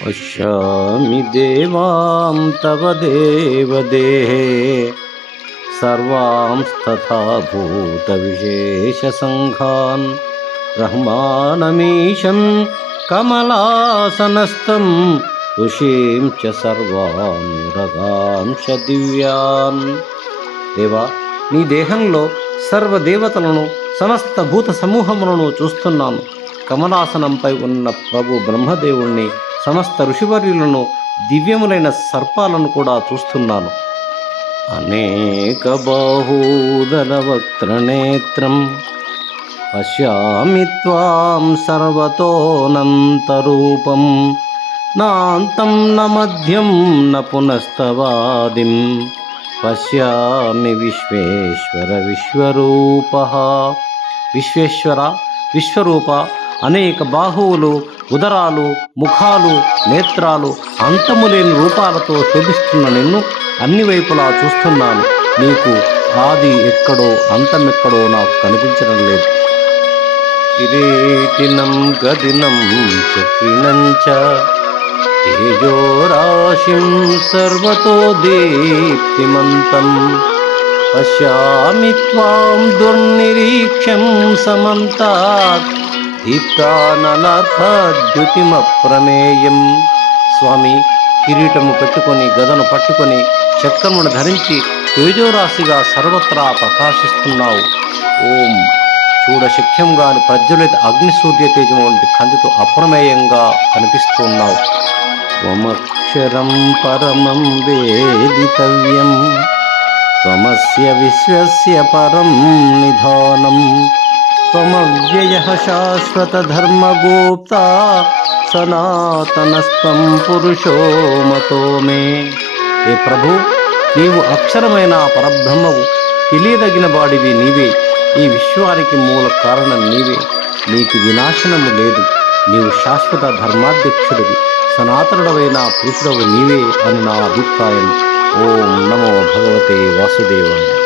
पश्यामि देवां तव देवदेहे सर्वांस्तथा भूतविशेषसङ्घान् रहमानमीशं कमलासनस्थं ఋషీం చ సర్వాన్ రగాంశ దివ్యాన్ దేవా నీ దేహంలో సర్వదేవతలను సమస్త భూత సమూహములను చూస్తున్నాను కమలాసనంపై ఉన్న ప్రభు బ్రహ్మదేవుణ్ణి సమస్త ఋషివర్యులను దివ్యములైన సర్పాలను కూడా చూస్తున్నాను. అనేక బాహూదల వక్త్రనేత్రం పశ్యామి త్వాం సర్వతోనంతరూపం నాంతం న మధ్యం న పునస్తవాదిం పశ్యామి విశ్వేశ్వర విశ్వరూప. విశ్వేశ్వర విశ్వరూప అనేక బాహువులు ఉదరాలు ముఖాలు నేత్రాలు అంతములేని రూపాలతో శోభిస్తున్న నిన్ను అన్ని వైపులా చూస్తున్నాను. నీకు ఆది ఎక్కడో అంతమెక్కడో నాకు కనిపించడం లేదు. కిరీటినం గదినం చక్రిణం తేజోరాశిం సర్వతో దీప్తిమంతం. పశ్యామి త్వాం దుర్నిరీక్షం సమంతాత్. దీప్తానలార్కద్యుతిమప్రమేయం స్వామి కిరీటము పెట్టుకొని గదను పట్టుకొని చక్రమును ధరించి తేజోరాశిగా సర్వత్రా ప్రకాశిస్తున్నావు. ఓం. చూడశక్యం ప్రజ్వలిత అగ్నిసూర్య తేజం వంటి కందితో అప్రమేయంగా కనిపిస్తున్నావు. త్వమక్షరం పరమం వేదితవ్యం. త్వమస్య విశ్వస్య పరం నిధానం. త్వమవ్యయ శాశ్వత ధర్మగోప్త సనాతనస్తం పురుషో మతో మే ఏ ప్రభు నీవు అక్షరమైన పరబ్రహ్మవు తెలియదగిన వాడివి నీవే ఈ విశ్వానికి మూల కారణం నీవే నీకు వినాశనము లేదు నీవు శాశ్వత ధర్మాధ్యక్షుడివి సనాతనుడవైన పురుషుడవు నీవే అని నా అభిప్రాయం ఓం నమో భగవతే వాసుదేవాయ